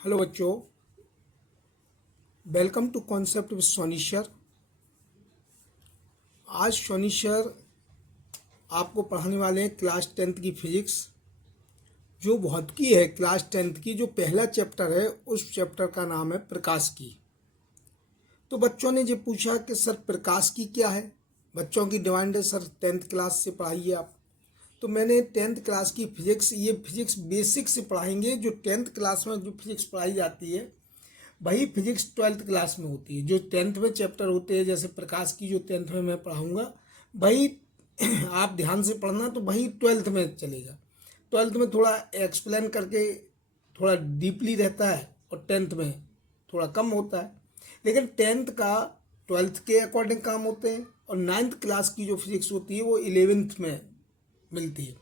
Hello बच्चों, welcome to concept with Soni sir. आज Soni sir आपको पढ़ाने वाले हैं क्लास 10th की फिजिक्स। जो भौतिकी है क्लास 10th की, जो पहला चैप्टर है, उस चैप्टर का नाम है प्रकाश की। तो बच्चों ने ये पूछा कि सर प्रकाश की क्या है। बच्चों की डिमांड है सर 10th क्लास से पढ़ाइए आप। तो मैंने 10th क्लास की फिजिक्स, ये फिजिक्स बेसिक से पढ़ाएंगे। जो 10th क्लास में जो फिजिक्स पढ़ाई जाती है वही फिजिक्स 12th क्लास में होती है। जो 10th में चैप्टर होते हैं, जैसे प्रकाश की, जो 10th में मैं पढ़ाऊँगा वही आप ध्यान से पढ़ना, तो वही 12th में चलेगा। 12th में थोड़ा एक्सप्लेन करके थोड़ा डीपली रहता है और 10th में थोड़ा कम होता है। लेकिन 10th का 12th के अकॉर्डिंग काम होते हैं, और 9th क्लास की जो फिजिक्स होती है वो 11th में मिलती है।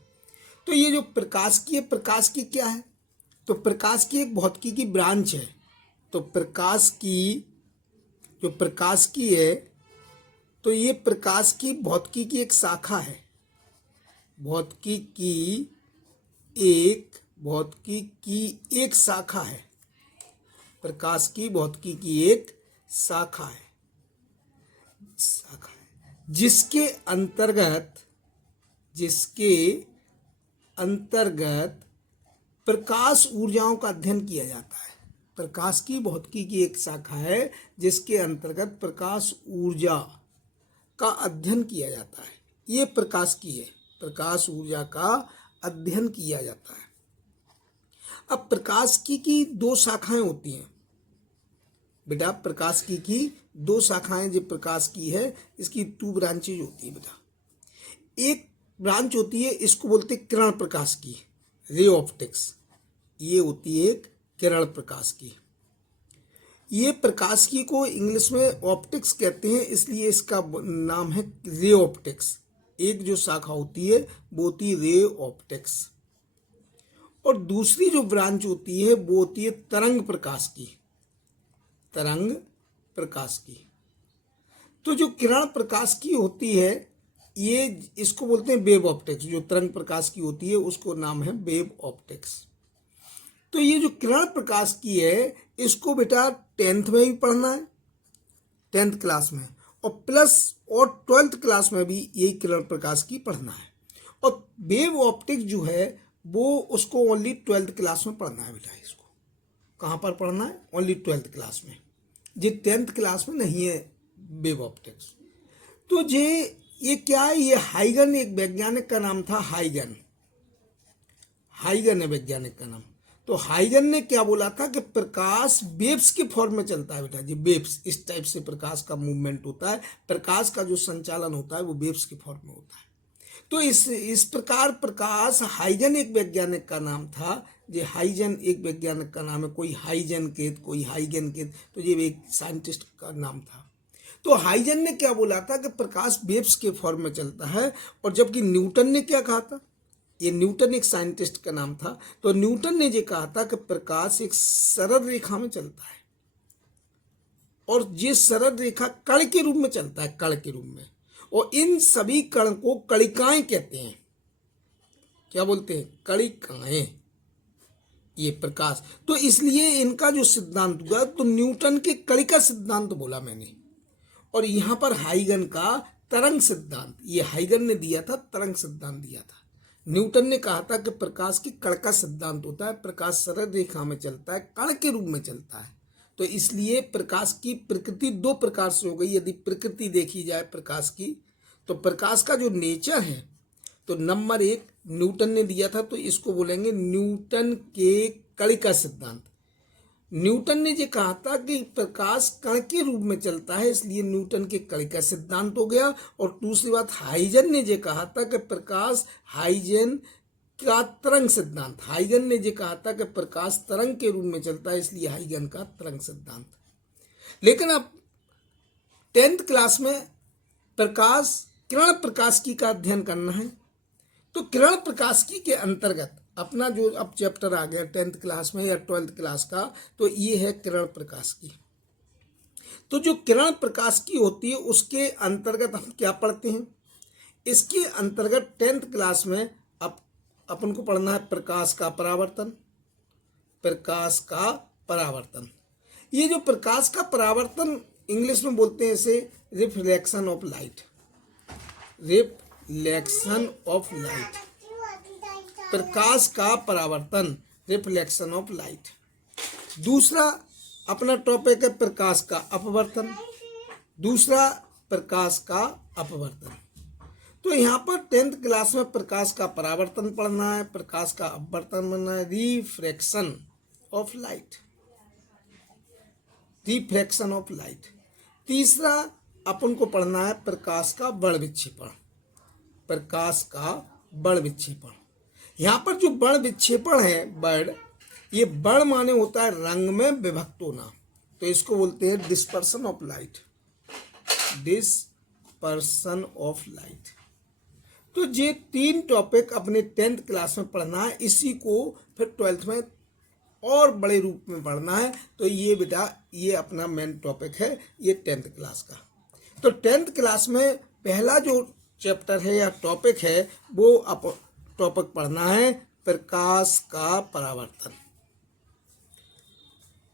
तो ये जो प्रकाश की है, प्रकाश की क्या है? तो प्रकाश की एक भौतिकी की ब्रांच है। तो प्रकाश की जो प्रकाश की है, तो ये प्रकाश की भौतिकी की एक शाखा है। भौतिकी की एक शाखा है। प्रकाश की भौतिकी की एक शाखा है जिसके अंतर्गत प्रकाश ऊर्जाओं का अध्ययन किया जाता है। प्रकाश की भौतिकी की एक शाखा है जिसके अंतर्गत प्रकाश ऊर्जा का अध्ययन किया जाता है। ये प्रकाश की है, प्रकाश ऊर्जा का अध्ययन किया जाता है। अब प्रकाश की दो शाखाएं होती हैं बेटा। प्रकाश की दो शाखाएं जो प्रकाश की है, इसकी 2 ब्रांचेज होती है बेटा। एक ब्रांच होती है, इसको बोलते हैं किरण प्रकाश की, रे ऑप्टिक्स। ये होती है एक किरण प्रकाश की। ये प्रकाश की को इंग्लिश में ऑप्टिक्स कहते हैं, इसलिए इसका नाम है रे ऑप्टिक्स। एक जो शाखा होती है वो होती है रे ऑप्टिक्स, और दूसरी जो ब्रांच होती है वो होती है तरंग प्रकाश की। तरंग प्रकाश की। तो जो किरण प्रकाश की होती है, ये इसको बोलते हैं वेव ऑप्टिक्स। जो तरंग प्रकाश की होती है उसको नाम है वेव ऑप्टिक्स। तो ये जो किरण प्रकाश की है, इसको बेटा 10th में भी पढ़ना है, 10th क्लास में, और प्लस और 12th क्लास में भी यही किरण प्रकाश की पढ़ना है। और वेव ऑप्टिक्स जो है वो उसको ओनली 12th क्लास में पढ़ना है बेटा। इसको कहाँ पर पढ़ना है? ओनली 12th क्लास में। ये 10th क्लास में नहीं है वेव ऑप्टिक्स। तो ये क्या है? ये हाइगन एक वैज्ञानिक का नाम था। हाइगन है वैज्ञानिक का नाम। तो हाइगन ने क्या बोला था कि प्रकाश वेव्स के फॉर्म में चलता है बेटा। जी वेव्स, इस टाइप से प्रकाश का मूवमेंट होता है। प्रकाश का जो संचालन होता है वो वेव्स के फॉर्म में होता है। तो इस प्रकार प्रकाश, हाइगन एक वैज्ञानिक का नाम था। ये हाइजन एक वैज्ञानिक का नाम है। कोई हाइजन केत, कोई हाइगन केत, तो ये एक साइंटिस्ट का नाम था। तो हाइजन ने क्या बोला था कि प्रकाश वेव्स के फॉर्म में चलता है, और जबकि न्यूटन ने क्या कहा था? ये न्यूटन एक साइंटिस्ट का नाम था। तो न्यूटन ने ये कहा था कि प्रकाश एक सरल रेखा में चलता है, और ये सरल रेखा कण के रूप में चलता है, कण के रूप में। और इन सभी कण को कणिकाएं कहते हैं। क्या बोलते हैं? कणिकाएं। ये प्रकाश, तो इसलिए इनका जो सिद्धांत हुआ, तो न्यूटन के कणिका सिद्धांत बोला मैंने, और यहां पर हाइगन का तरंग सिद्धांत, ये हाइगन ने दिया था, तरंग सिद्धांत दिया था। न्यूटन ने कहा था कि प्रकाश की कण का सिद्धांत होता है, प्रकाश सरल रेखा में चलता है, कण के रूप में चलता है। तो इसलिए प्रकाश की प्रकृति 2 प्रकार से हो गई। यदि प्रकृति देखी जाए प्रकाश की, तो प्रकाश का जो नेचर है, तो नंबर 1 न्यूटन ने दिया था, तो इसको बोलेंगे न्यूटन के कणिका सिद्धांत। न्यूटन ने ये कहा था कि प्रकाश कण के रूप में चलता है, इसलिए न्यूटन के कणिका सिद्धांत हो गया। और दूसरी बात, हाइजन ने ये कहा था कि प्रकाश, हाइजन का तरंग सिद्धांत। हाइजन ने ये कहा था कि प्रकाश तरंग के रूप में चलता है, इसलिए हाइजन का तरंग सिद्धांत। लेकिन अब 10th क्लास में प्रकाश, किरण प्रकाश की का अध्ययन करना है। तो किरण प्रकाश की के अंतर्गत अपना जो अब चैप्टर आ गया 10th क्लास में या 12th क्लास का, तो ये है किरण प्रकाश की। तो जो किरण प्रकाश की होती है उसके अंतर्गत हम क्या पढ़ते हैं? इसके अंतर्गत 10th क्लास में अब अपन को पढ़ना है प्रकाश का परावर्तन, प्रकाश का परावर्तन। ये जो प्रकाश का परावर्तन इंग्लिश में बोलते हैं इसे reflection of light, reflection of light, प्रकाश का परावर्तन, रिफ्लेक्शन ऑफ लाइट। दूसरा अपना टॉपिक है प्रकाश का अपवर्तन, दूसरा प्रकाश का अपवर्तन। तो यहाँ पर 10th क्लास में प्रकाश का परावर्तन पढ़ना है, प्रकाश का अपवर्तन पढ़ना है, refraction of light, refraction of light. तीसरा अपन को पढ़ना है प्रकाश का बड़ विक्षेपण, प्रकाश का बड़ विक्षेपण। यहाँ पर जो बड़ विक्षेपण है, बड़, ये बड़ माने होता है रंग में विभक्त होना, तो इसको बोलते हैं dispersion of light, dispersion of light. तो ये 3 टॉपिक अपने 10th क्लास में पढ़ना है, इसी को फिर 12th में और बड़े रूप में पढ़ना है। तो ये बेटा ये अपना मेन टॉपिक है ये 10th क्लास का। तो 10th क्लास में पहला जो चैप्टर है या टॉपिक है वो टॉपिक पढ़ना है प्रकाश का परावर्तन।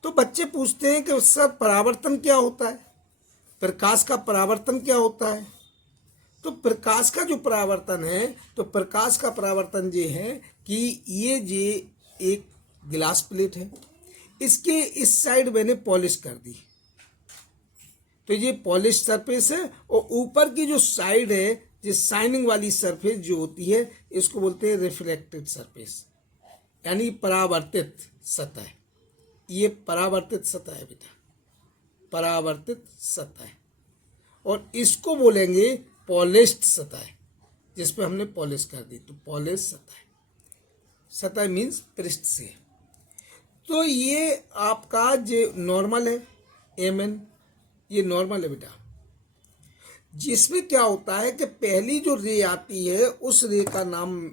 तो बच्चे पूछते हैं कि सर परावर्तन क्या होता है, प्रकाश का परावर्तन क्या होता है। तो प्रकाश का जो परावर्तन है, तो प्रकाश का परावर्तन ये है कि ये एक गिलास प्लेट है, इसके इस साइड मैंने पॉलिश कर दी, तो ये पॉलिश सरफेस है, और ऊपर की जो साइड है, ये शाइनिंग वाली सरफेस जो होती है, इसको बोलते हैं रिफ्लेक्टेड सरफेस, यानी परावर्तित सतह। ये परावर्तित सतह है बेटा, परावर्तित सतह, और इसको बोलेंगे पॉलिश्ड सतह, जिसपे हमने पॉलिश कर दी, तो पॉलिश सतह, सतह मीन्स पृष्ठ से। तो ये आपका जो नॉर्मल है एमएन, ये नॉर्मल है बेटा, जिसमें क्या होता है कि पहली जो रे आती है उस रे का नाम,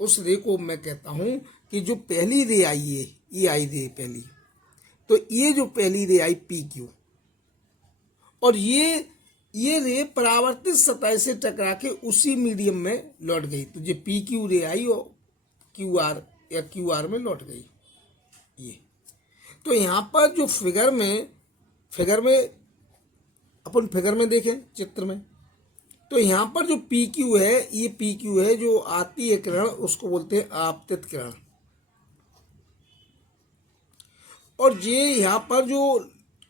उस रे को मैं कहता हूं कि जो पहली रे आई है, ये आई रे पहली, तो ये जो पहली रे आई पी क्यू, और ये रे परावर्तित सतह से टकरा के उसी मीडियम में लौट गई, तो ये पी क्यू रे आई और क्यू आर या क्यू आर में लौट गई ये। तो यहाँ पर जो फिगर में अपन फिगर में देखें चित्र में, तो यहाँ पर जो पी क्यू है, ये पी क्यू है जो आती है किरण, उसको बोलते हैं आपतित किरण, और ये यहाँ पर जो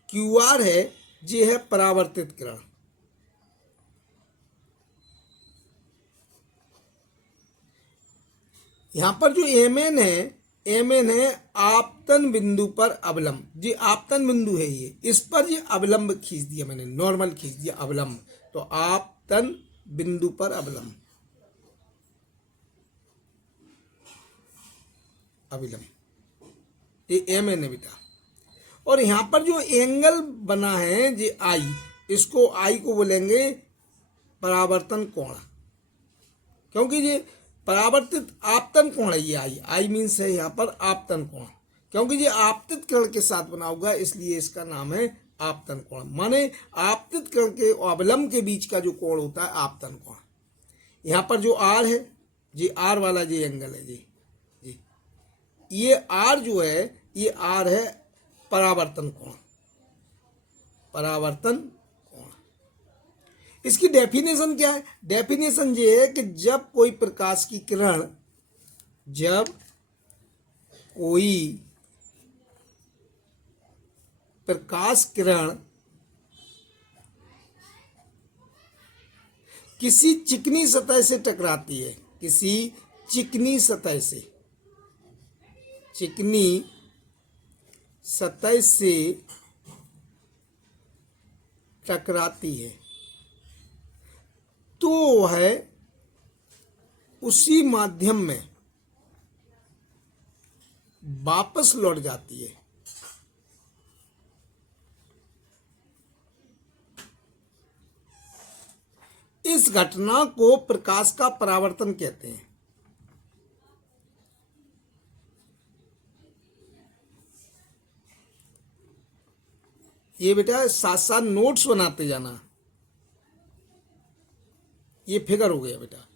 क्यू आर है ये है परावर्तित किरण। यहाँ पर जो एमएन है आपतन बिंदु पर अवलंब, जी आपतन बिंदु है ये, इस पर ये अवलंब खींच दिया मैंने, नॉर्मल खींच दिया अवलंब, तो आपतन बिंदु पर अवलंब, अविलंब, ये एमएन है बेटा। और यहाँ पर जो एंगल बना है ये आई, इसको आई को बोलेंगे परावर्तन कोण, क्योंकि ये परावर्तित आपतन कोण है, ये आई मीन्स है यहाँ पर आपतन कोण, क्योंकि ये आपतित किरण के साथ बना होगा, इसलिए इसका नाम है आपतन कोण। माने आपतित किरण के अवलंब के बीच का जो कोण होता है आपतन कोण। यहाँ पर जो आर है, ये आर वाला ये एंगल है, जी ये आर जो है, ये आर है परावर्तन कोण, परावर्तन कोण। इसकी डेफिनेशन क्या है, डेफिनेशन ये है कि जब कोई प्रकाश की किरण, जब कोई प्रकाश किरण किसी चिकनी सतह से टकराती है, किसी चिकनी सतह से, चिकनी सतह से टकराती है, तो वह उसी माध्यम में वापस लौट जाती है। इस घटना को प्रकाश का परावर्तन कहते हैं। ये बेटा साथ साथ नोट्स बनाते जाना। ये फिगर हो गया बेटा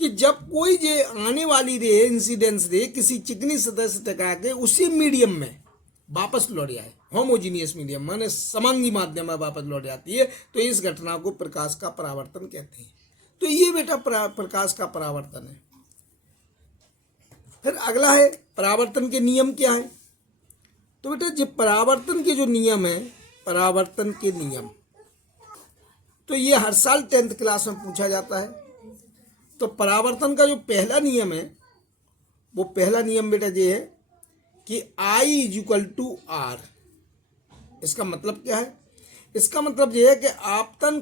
कि जब कोई जे आने वाली रे, इंसिडेंस रे किसी चिकनी सतह से टकरा के उसी मीडियम में वापस लौट आए, होमोजीनियस मीडियम माने समांगी माध्यम में वापस लौट जाती है, तो इस घटना को प्रकाश का परावर्तन कहते हैं। तो ये बेटा प्रकाश का परावर्तन है। फिर अगला है परावर्तन के नियम क्या है। तो बेटा जो परावर्तन के जो नियम है, परावर्तन के नियम, तो ये हर साल 10th क्लास में पूछा जाता है। तो परावर्तन का जो पहला नियम है, वो पहला नियम बेटा ये है कि I = R। इसका मतलब क्या है? इसका मतलब यह है कि आपतन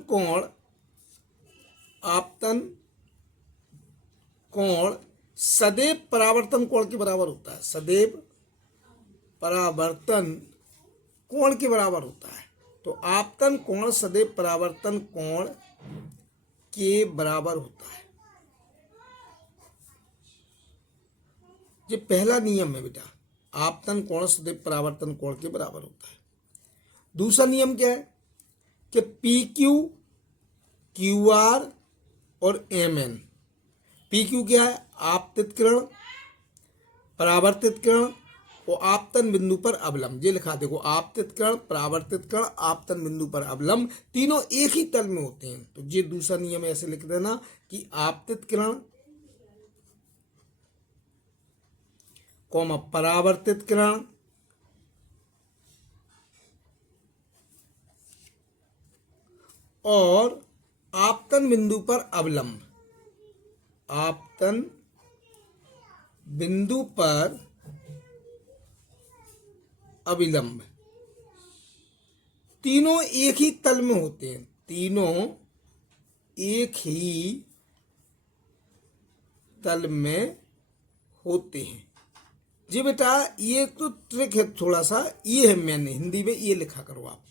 कोण सदैव परावर्तन कोण के बराबर होता है, सदैव परावर्तन कोण के बराबर होता है। तो आपतन कोण सदैव परावर्तन कोण के बराबर होता है। ये पहला नियम है बेटा, आपतन कोण सदैव परावर्तन कोण के बराबर होता है। दूसरा नियम क्या है कि PQ, QR और MN। PQ क्या है? आपतित किरण, परावर्तित किरण और आपतन बिंदु पर अवलंब। ये लिखा देखो, आपतित किरण, परावर्तित किरण, आपतन बिंदु पर अवलंब, तीनों एक ही तल में होते हैं। तो ये दूसरा नियम ऐसे लिख देना कि आपतित किरण, परावर्तित किरण और आपतन बिंदु पर अवलंब, आपतन बिंदु पर अविलंब, तीनों एक ही तल में होते हैं, तीनों एक ही तल में होते हैं। जी बेटा ये तो ट्रिक है थोड़ा सा, ये है मैंने हिंदी में ये लिखा करो आप।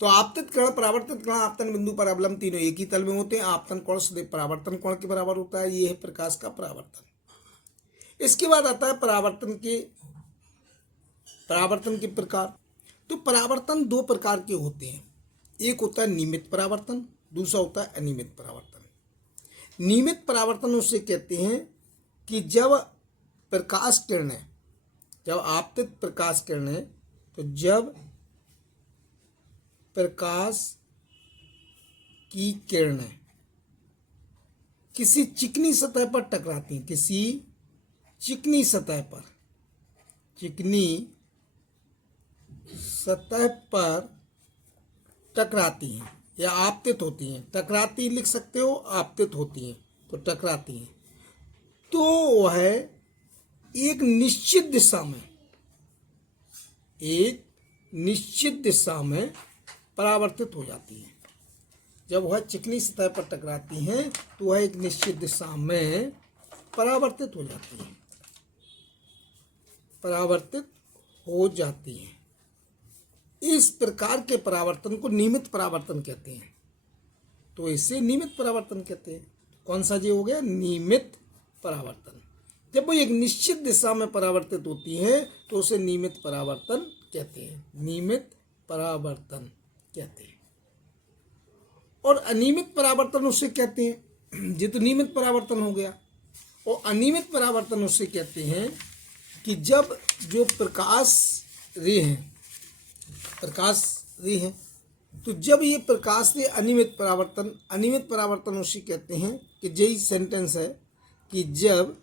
तो आपतित किरण, परावर्तित किरण, आपतन बिंदु पर अवलंब, तीनों एक ही तल में होते हैं। आपतन कोण सदैव परावर्तन कोण के बराबर होता है। ये है प्रकाश का परावर्तन। इसके बाद आता है परावर्तन के प्रकार। तो परावर्तन दो प्रकार के होते हैं, एक होता है नियमित परावर्तन, दूसरा होता है अनियमित परावर्तन। नियमित परावर्तन उसे कहते हैं कि जब प्रकाश किरणें, जब आपतित प्रकाश किरणें, तो जब प्रकाश की किरणें किसी चिकनी सतह पर टकराती हैं, किसी चिकनी सतह पर टकराती हैं या आपतित होती हैं। टकराती लिख सकते हो, आपतित होती हैं, तो टकराती हैं, तो वह एक निश्चित दिशा में परावर्तित हो जाती है। जब वह चिकनी सतह पर टकराती हैं तो वह एक निश्चित दिशा में परावर्तित हो जाती है। इस प्रकार के परावर्तन को नियमित परावर्तन कहते हैं। तो इसे नियमित परावर्तन कहते हैं। कौन सा ये हो गया? नियमित परावर्तन। जब वो एक निश्चित दिशा में परावर्तित होती है तो उसे नियमित परावर्तन कहते हैं, नियमित परावर्तन कहते हैं। और अनियमित परावर्तन उसे कहते हैं, ये तो नियमित परावर्तन हो गया। और अनियमित परावर्तन उसे कहते हैं कि जब जो प्रकाश रे हैं, तो जब ये प्रकाश रे अनियमित परावर्तन उसे कहते हैं कि यही सेंटेंस है कि जब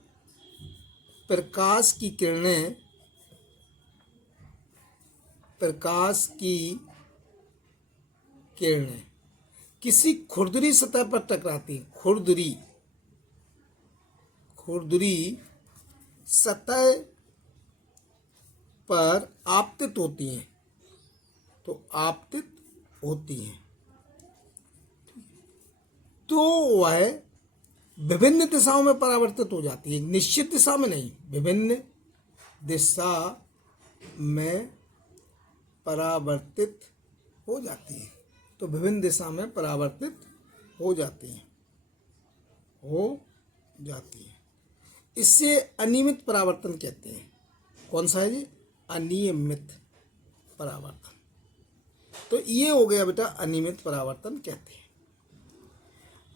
प्रकाश की किरणें किसी खुरदरी सतह पर टकराती, खुरदरी सतह पर आपतित होती हैं, तो आपतित होती हैं, तो वह विभिन्न दिशाओं में परावर्तित हो जाती है। निश्चित दिशा में नहीं, विभिन्न दिशा में परावर्तित हो जाती है। तो विभिन्न दिशा में परावर्तित हो जाती है। इससे अनियमित परावर्तन कहते हैं। कौन सा है जी? अनियमित परावर्तन। तो ये हो गया बेटा, अनियमित परावर्तन कहते हैं।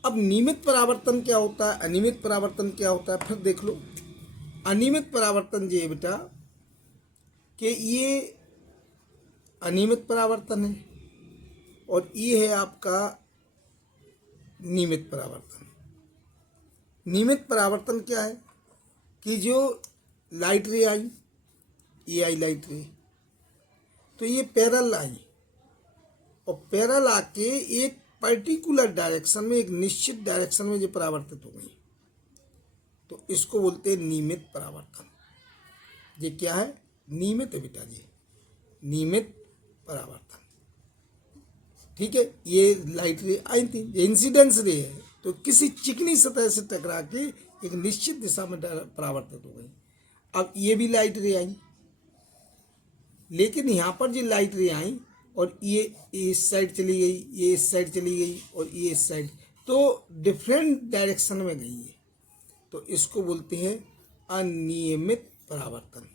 अब नियमित परावर्तन क्या होता है, अनियमित परावर्तन क्या होता है, फिर देख लो। अनियमित परावर्तन ये बेटा कि ये अनियमित परावर्तन है, और ये है आपका नियमित परावर्तन। नियमित परावर्तन क्या है कि जो लाइट रे आई, ये आई लाइट रे, तो ये पैरेलल आई, और पैरेलल आके एक पर्टिकुलर डायरेक्शन में, एक निश्चित डायरेक्शन में जो परावर्तित हो गई, तो इसको बोलते हैं नियमित परावर्तन। ये क्या है? नियमित है बेटा जी, नियमित परावर्तन। ठीक है, ये लाइट रे आई थी, ये इंसिडेंस रे है, तो किसी चिकनी सतह से टकरा के एक निश्चित दिशा में परावर्तित हो गई। अब ये भी लाइट रे आई, लेकिन यहाँ पर जो लाइट रे आई और ये इस साइड चली गई, ये इस साइड चली गई, और ये इस साइड, तो डिफरेंट डायरेक्शन में गई है, तो इसको बोलते हैं अनियमित परावर्तन।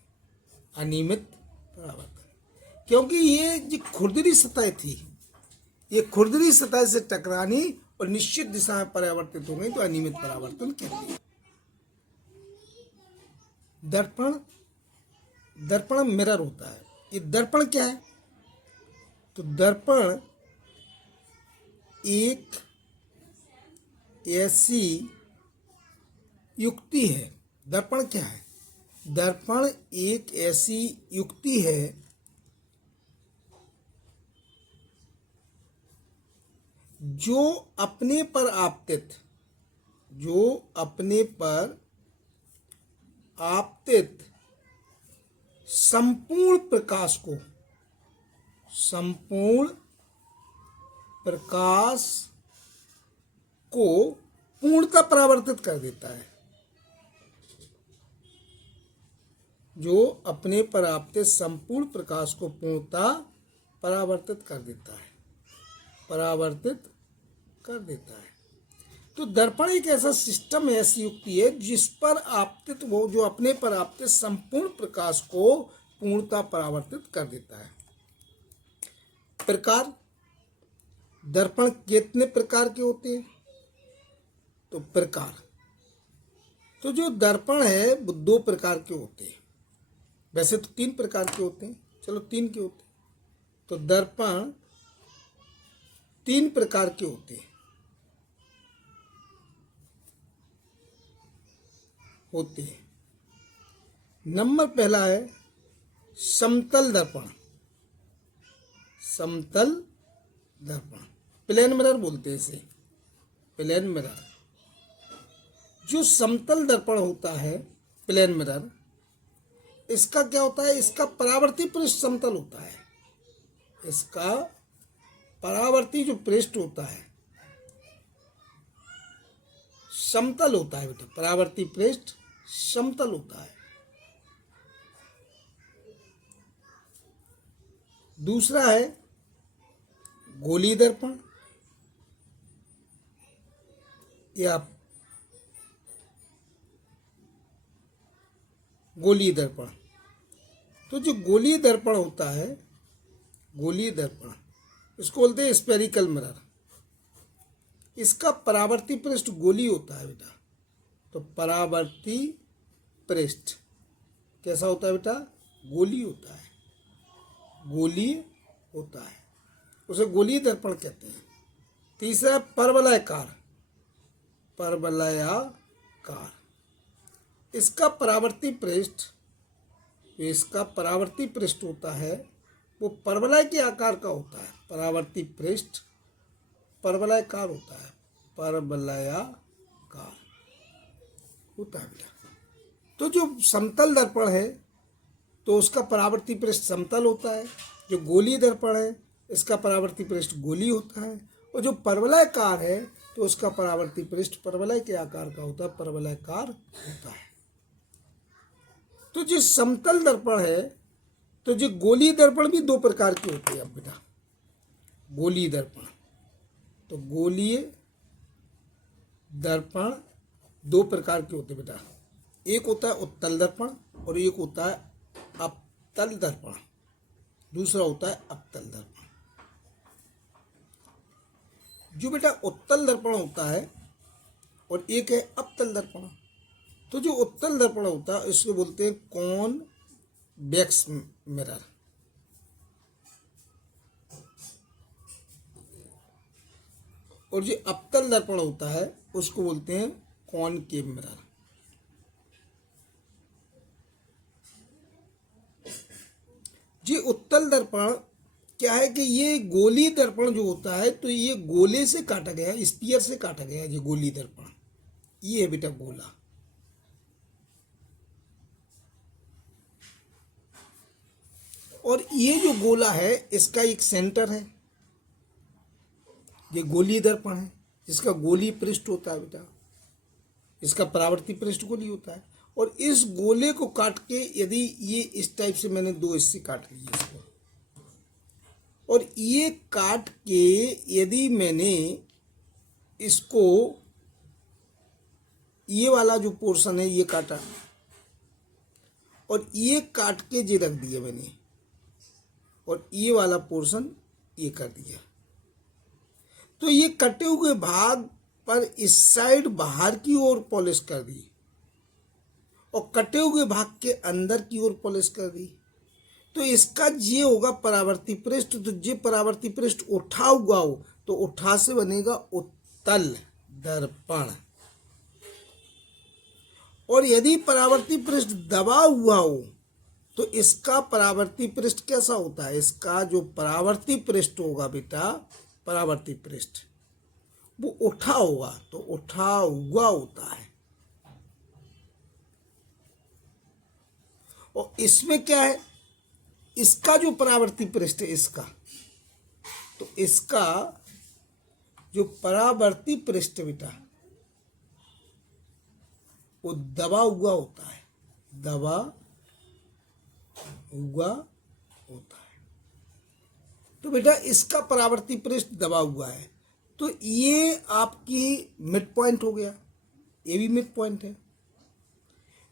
अनियमित परावर्तन, क्योंकि ये जो खुरदरी सतह थी, ये खुरदरी सतह से टकरानी और निश्चित दिशा में परावर्तित हो गई, तो अनियमित परावर्तन कहते हैं। दर्पण, दर्पण मिरर होता है। ये दर्पण क्या है? तो दर्पण एक ऐसी युक्ति है। दर्पण क्या है? दर्पण एक ऐसी युक्ति है जो अपने पर आपतित, जो अपने पर आपतित संपूर्ण प्रकाश को, संपूर्ण प्रकाश को पूर्णतः परावर्तित कर देता है। जो अपने पर आपतित संपूर्ण प्रकाश को पूर्णतः परावर्तित कर देता है, परावर्तित कर देता है। तो दर्पण एक ऐसा सिस्टम है, ऐसी युक्ति है जिस पर आपतित, वो जो अपने पर आपतित संपूर्ण प्रकाश को पूर्णतः परावर्तित कर देता है। प्रकार, दर्पण कितने प्रकार के होते हैं? तो प्रकार, तो जो दर्पण है वो 2 प्रकार के होते हैं। वैसे तो 3 प्रकार के होते हैं, चलो 3 के होते हैं। तो दर्पण 3 प्रकार के होते हैं, नंबर पहला है समतल दर्पण। समतल दर्पण, प्लेन मिरर बोलते हैं इसे, प्लेन मिरर। जो समतल दर्पण होता है, प्लेन मिरर, इसका क्या होता है? इसका परावर्ती पृष्ठ समतल होता है। इसका परावर्ती जो पृष्ठ होता है समतल होता है बेटा, परावर्ती पृष्ठ समतल होता है। दूसरा है गोलीय दर्पण या गोलीय दर्पण। तो जो गोलीय दर्पण होता है, गोलीय दर्पण, इसको बोलते हैं स्फेरिकल मिरर। इसका परावर्ती पृष्ठ गोलीय होता है बेटा। तो परावर्ती पृष्ठ कैसा होता है बेटा? गोलीय होता है, गोलीय होता है, उसे गोलीय दर्पण कहते हैं। तीसरा है परवलयाकार, परवलयाकार। इसका परावर्ती पृष्ठ, इसका परावर्ती पृष्ठ होता है वो परवलय के आकार का होता है। परावर्ती पृष्ठ परवलयाकार होता है, परवलयाकार होता है बेटा। तो जो समतल दर्पण है तो उसका परावर्ती पृष्ठ समतल होता है। जो गोलीय दर्पण है इसका परावर्ती पृष्ठ गोलीय होता है, और जो परवलयाकार है तो उसका परावर्ती पृष्ठ परवलय के आकार का होता है, परवलयाकार होता है। तो जो समतल दर्पण है, तो जो गोलीय दर्पण भी 2 प्रकार के होते हैं। अब बेटा गोलीय दर्पण, तो गोलीय दर्पण 2 प्रकार के होते हैं बेटा। एक होता है उत्तल दर्पण और एक होता है अपतल दर्पण, दूसरा होता है अपतल दर्पण। जो बेटा उत्तल दर्पण होता है और एक है अपतल दर्पण। तो जो उत्तल दर्पण होता है इसको बोलते हैं कॉन्वेक्स मिरर। और जो अवतल दर्पण होता है उसको बोलते हैं कॉनकेव मिरर। जी उत्तल दर्पण क्या है कि ये गोली दर्पण जो होता है तो ये गोले से काटा गया है, स्पीयर से काटा गया है। ये गोली दर्पण ये है बेटा गोला। और ये जो गोला है इसका एक सेंटर है। ये गोली दर्पण है जिसका गोली पृष्ठ होता है बेटा, इसका परावर्ती पृष्ठ गोली होता है। और इस गोले को काट के यदि ये इस टाइप से मैंने दो हिस्से काट लिए इसको, और ये काट के यदि मैंने इसको ये वाला जो पोर्शन है ये काटा और ये काट के ये रख दिया मैंने, और ये वाला पोर्शन ये कर दिया, तो ये कटे हुए भाग पर इस साइड बाहर की ओर पॉलिश कर दी और कटे हुए भाग के अंदर की ओर पॉलिश कर दी। तो इसका ये होगा परावर्ती पृष्ठ। तो ये परावर्ती पृष्ठ उठा हुआ हो तो उठा से बनेगा उत्तल दर्पण, और यदि परावर्ती पृष्ठ दबा हुआ हो तो इसका परावर्ती पृष्ठ कैसा होता है? इसका जो परावर्ती पृष्ठ होगा बेटा, परावर्ती पृष्ठ वो उठा होगा तो उठा हुआ होता है। और इसमें क्या है, इसका जो परावर्ती पृष्ठ है इसका, तो इसका जो परावर्ती पृष्ठ बेटा वो दबा हुआ होता है, दबा हुआ होता है। तो बेटा इसका परावर्ती पृष्ठ दबा हुआ है, तो ये आपकी मिड पॉइंट हो गया, ये भी मिड पॉइंट है।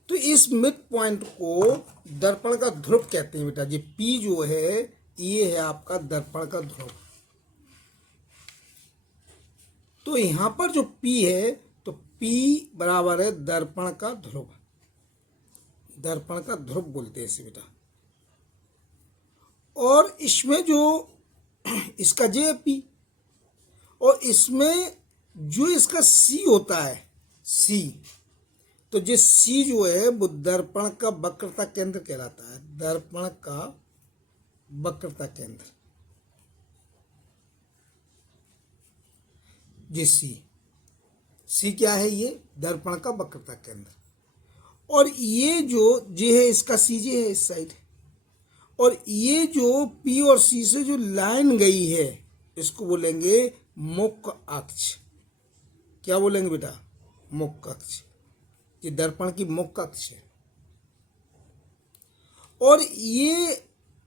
तो इस मिड पॉइंट को दर्पण का ध्रुव कहते हैं बेटा। ये P जो है ये है आपका दर्पण का ध्रुव। तो यहां पर जो P है तो P बराबर है दर्पण का ध्रुव, दर्पण का ध्रुव बोलते हैं इसे बेटा। और इसमें जो इसका J है P, और इसमें जो इसका C होता है C, तो जो C जो है वो दर्पण का वक्रता केंद्र कहलाता है, दर्पण का वक्रता केंद्र। ये C क्या है? ये दर्पण का वक्रता केंद्र। और ये जो है इसका CJ है इस साइड, और ये जो P और C से जो लाइन गई है इसको बोलेंगे मुख्य अक्ष। क्या बोलेंगे बेटा? मुख्य अक्ष। ये दर्पण की मुख्य अक्ष है। और ये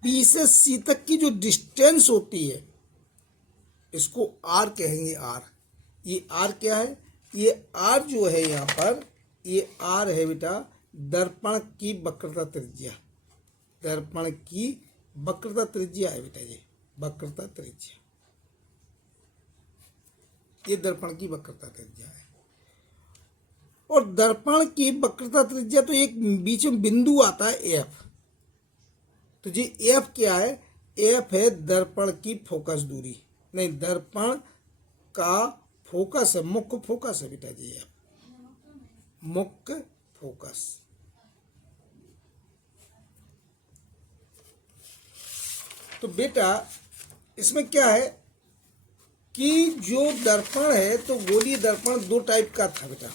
P से C तक की जो डिस्टेंस होती है इसको R कहेंगे, R। ये R क्या है? ये R जो है यहाँ पर ये R है बेटा दर्पण की वक्रता त्रिज्या, दर्पण की वक्रता त्रिज्या है बेटा, ये वक्रता त्रिज्या, ये दर्पण की वक्रता त्रिज्या है। और दर्पण की वक्रता त्रिज्या तो एक बीच में बिंदु आता है F, तो ये F क्या है? F है दर्पण की फोकस दूरी, नहीं दर्पण का फोकस है, मुख्य फोकस है बेटा जी, मुख्य फोकस। तो बेटा इसमें क्या है कि जो दर्पण है तो गोलीय दर्पण दो टाइप का था बेटा,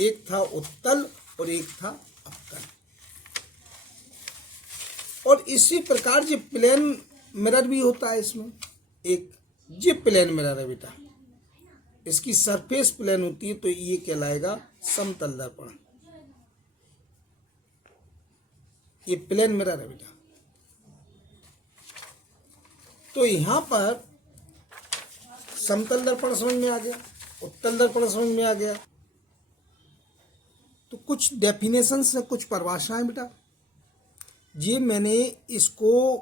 एक था उत्तल और एक था अवतल। और इसी प्रकार ये प्लेन मिरर भी होता है इसमें, एक ये प्लेन मिरर है बेटा, इसकी सरफेस प्लेन होती है तो ये कहलाएगा समतल दर्पण। ये प्लेन मिरर है बेटा। तो यहां पर समतल दर्पण समझ में आ गया, उत्तल दर्पण समझ में आ गया। तो कुछ डेफिनेशंस है, कुछ परिभाषाएं बेटा। ये मैंने इसको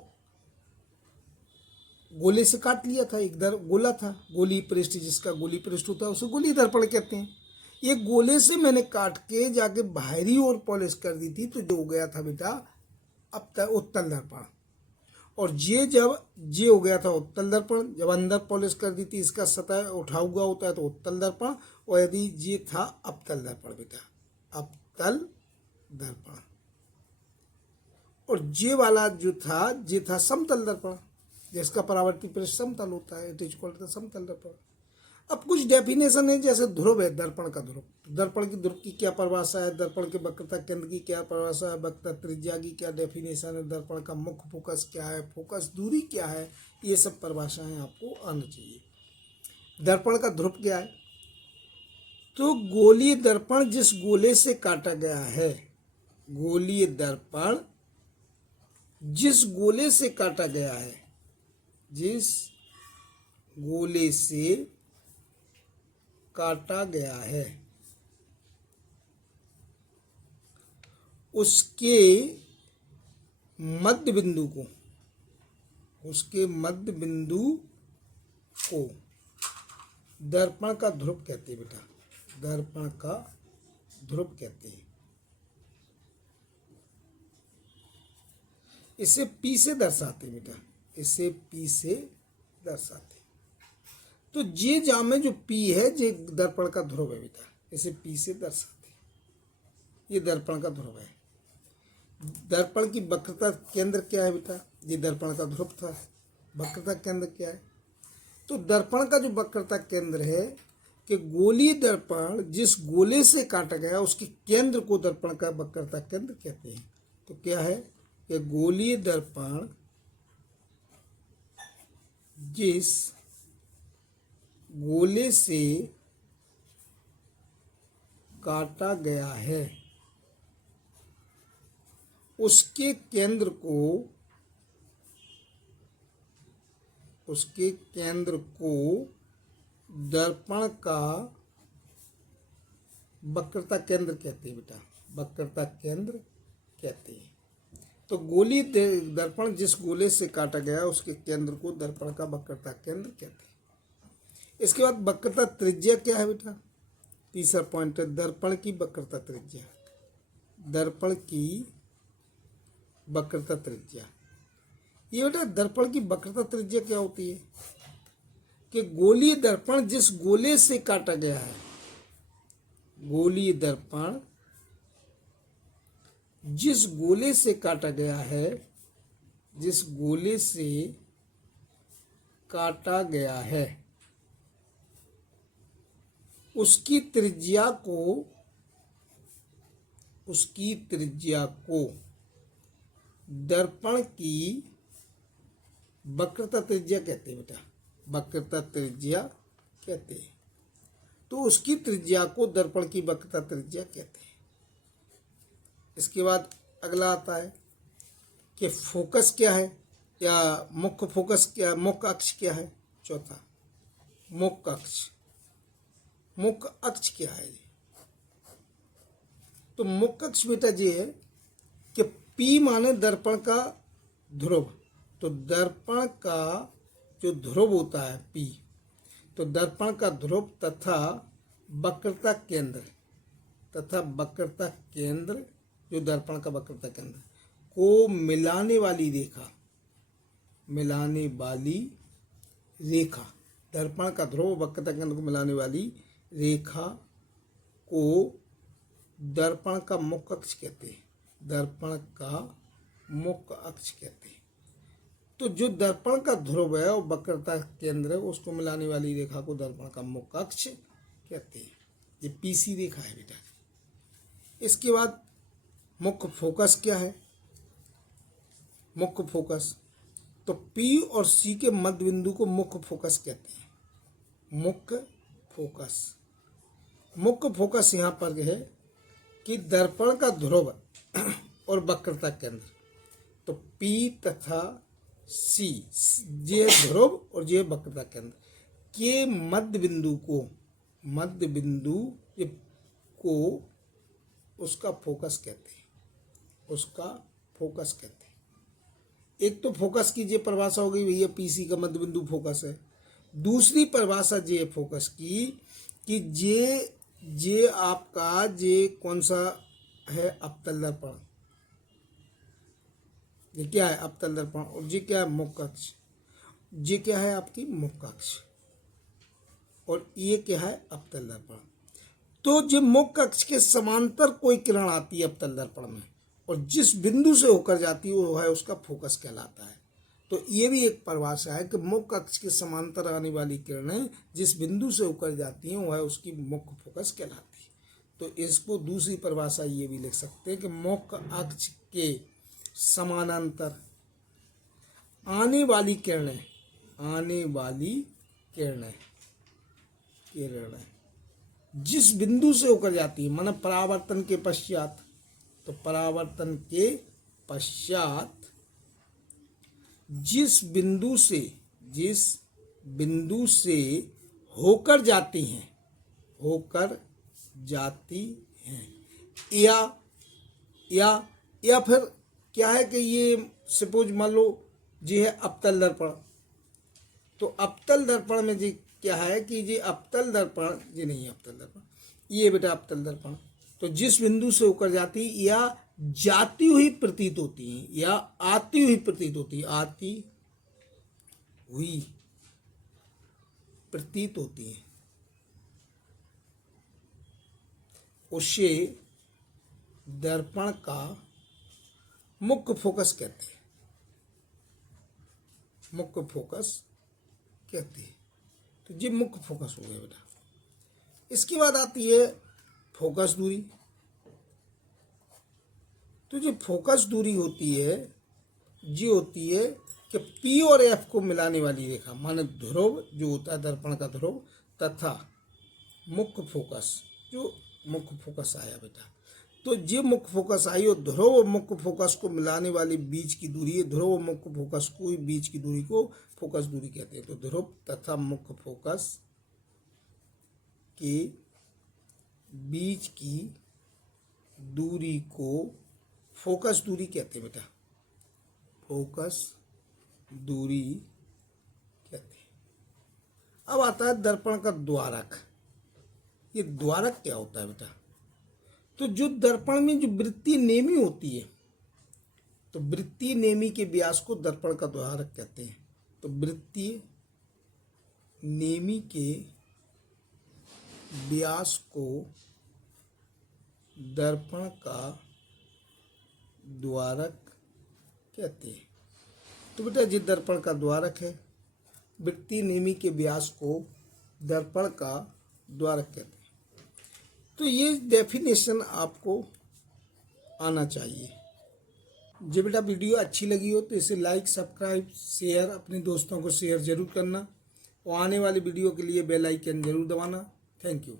गोले से काट लिया था, एक गोला था, गोली पृष्ठ, जिसका गोली पृष्ठ होता है उसे गोली दर्पण कहते हैं। ये गोले से मैंने काट के जाके बाहरी ओर पॉलिश कर दी थी, तो जो हो गया था बेटा अब तक उत्तल दर्पण। और जे हो गया था उत्तल दर्पण, जब अंदर पॉलिश कर दी थी इसका सतह उठा हुआ होता है तो उत्तल दर्पण, और यदि ये था अवतल दर्पण बेटा, अवतल दर्पण। और जे वाला जो था ये था समतल दर्पण, जिसका परावर्ती पृष्ठ समतल होता है, इट इज कॉल्ड समतल दर्पण। अब कुछ डेफिनेशन है, जैसे ध्रुव है, दर्पण का ध्रुव, दर्पण की ध्रुव की क्या परिभाषा है, दर्पण के वक्रता केंद्र की क्या परिभाषा है, वक्रता त्रिज्या की क्या डेफिनेशन है, दर्पण का मुख्य फोकस क्या है, फोकस दूरी क्या है, ये सब परिभाषाएं आपको आनी चाहिए। दर्पण का ध्रुव क्या है, तो गोलीय दर्पण जिस गोले से काटा गया है, गोलीय दर्पण जिस गोले से काटा गया है, जिस गोले से काटा गया है, उसके मध्य बिंदु को, उसके मध्य बिंदु को दर्पण का ध्रुव कहते हैं बेटा, दर्पण का ध्रुव कहते हैं। इसे P से दर्शाते हैं बेटा, इसे P से दर्शाते हैं। तो ये जाम में जो P है ये दर्पण का ध्रुव है बेटा, इसे P से दर्शाते हैं, ये दर्पण का ध्रुव है। दर्पण की वक्रता केंद्र क्या है बेटा, ये दर्पण का ध्रुव था, वक्रता केंद्र क्या है, तो दर्पण का जो वक्रता केंद्र है कि गोलीय दर्पण जिस गोले से काटा गया उसके केंद्र को दर्पण का वक्रता केंद्र कहते हैं। तो क्या है कि गोलीय दर्पण जिस गोले से काटा गया है उसके केंद्र को, उसके केंद्र को दर्पण का वक्रता केंद्र कहते हैं बेटा, वक्रता केंद्र कहते हैं। तो गोलीय दर्पण जिस गोले से काटा गया उसके केंद्र को दर्पण का वक्रता केंद्र कहते हैं। इसके बाद वक्रता त्रिज्या क्या है बेटा, तीसरा पॉइंट है दर्पण की वक्रता त्रिज्या, दर्पण की वक्रता त्रिज्या। ये बेटा दर्पण की वक्रता त्रिज्या क्या होती है कि गोलीय दर्पण जिस गोले से काटा गया है, गोलीय दर्पण जिस गोले से काटा गया है, जिस गोले से काटा गया है उसकी त्रिज्या को, उसकी त्रिज्या को दर्पण की वक्रता त्रिज्या कहते हैं बेटा, वक्रता त्रिज्या कहते हैं। तो उसकी त्रिज्या को दर्पण की वक्रता त्रिज्या कहते हैं। इसके बाद अगला आता है कि फोकस क्या है, या मुख्य फोकस क्या, मुख्य अक्ष क्या है, चौथा मुख्य अक्ष, मुख्य अक्ष क्या है। तो मुख्य अक्ष बेटा ये है कि P माने दर्पण का ध्रुव, तो दर्पण का जो ध्रुव होता है P, तो दर्पण का ध्रुव तथा वक्रता केंद्र, तथा वक्रता केंद्र जो दर्पण का वक्रता केंद्र को मिलाने वाली रेखा, मिलाने वाली रेखा, दर्पण का ध्रुव वक्रता केंद्र को मिलाने वाली रेखा को दर्पण का मुख्य अक्ष कहते हैं, दर्पण का मुख्य अक्ष कहते हैं। तो जो दर्पण का ध्रुव है और वक्रता केंद्र है उसको मिलाने वाली रेखा को दर्पण का मुख्य अक्ष कहते हैं। ये पीसी रेखा है बेटा। इसके बाद मुख्य फोकस क्या है, मुख्य फोकस, तो P और C के मध्य बिंदु को मुख्य फोकस कहते हैं, मुख्य फोकस। मुख्य फोकस यहाँ पर है कि दर्पण का ध्रुव और वक्रता केंद्र, तो P तथा C, ये ध्रुव और ये वक्रता केंद्र के मध्य बिंदु को, मध्य बिंदु को उसका फोकस कहते हैं, उसका फोकस कहते हैं। एक तो फोकस की ये परिभाषा हो गई भैया PC का मध्य बिंदु फोकस है। दूसरी परिभाषा ये फोकस की कि जे आपका जे कौन सा है, अवतल दर्पण, ये क्या है अवतल दर्पण, और ये क्या है मुख्य अक्ष, ये क्या है आपकी मुख्य अक्ष, और ये क्या है अवतल दर्पण। तो जो मुख्य अक्ष के समांतर कोई किरण आती है अवतल दर्पण में और जिस बिंदु से होकर जाती है वो है उसका फोकस कहलाता है। तो ये भी एक परिभाषा है कि मुख्य अक्ष के समांतर आने वाली किरणें जिस बिंदु से होकर जाती हैं वो है उसकी मुख्य फोकस कहलाती है। तो इसको दूसरी परिभाषा ये भी लिख सकते हैं कि मुख्य अक्ष के समानांतर आने वाली किरणें जिस बिंदु से होकर जाती है, माना परावर्तन के पश्चात, तो परावर्तन के पश्चात जिस बिंदु से होकर जाती हैं या फिर क्या है कि ये सपोज मान लो जी है अवतल दर्पण, तो अवतल दर्पण में जी क्या है कि ये अवतल दर्पण, ये नहीं है अवतल दर्पण, ये बेटा अवतल दर्पण, तो जिस बिंदु से होकर जाती या जाती हुई प्रतीत होती है या आती हुई प्रतीत होती है, उसे दर्पण का मुख्य फोकस कहते हैं, तो ये मुख्य फोकस हो गया बेटा। इसके बाद आती है फोकस दूरी। तो जो फोकस दूरी होती है ये होती है कि P और F को मिलाने वाली रेखा, माने ध्रुव जो होता है दर्पण का ध्रुव तथा मुख्य फोकस, जो मुख्य फोकस आया बेटा, तो ये मुख्य फोकस आई और ध्रुव और मुख्य फोकस को मिलाने वाली बीच की दूरी है, ध्रुव और मुख्य फोकस को बीच की दूरी को फोकस दूरी कहते हैं। तो ध्रुव तथा मुख्य फोकस के बीच की दूरी को फोकस दूरी कहते हैं बेटा, फोकस दूरी कहते हैं। अब आता है दर्पण का द्वारक। ये द्वारक क्या होता है बेटा? तो जो दर्पण में जो वृत्तीय नेमी होती है, तो वृत्तीय नेमी के व्यास को दर्पण का द्वारक कहते हैं। तो वृत्तीय नेमी के व्यास को दर्पण का द्वारक कहते हैं। तो बेटा ये दर्पण का द्वारक है, वृत्तीय नेमी के व्यास को दर्पण का द्वारक कहते हैं। तो ये डेफिनेशन आपको आना चाहिए। जो बेटा वीडियो अच्छी लगी हो तो इसे लाइक, सब्सक्राइब, शेयर, अपने दोस्तों को शेयर जरूर करना और आने वाली वीडियो के लिए बेल आइकन जरूर दबाना। Thank you.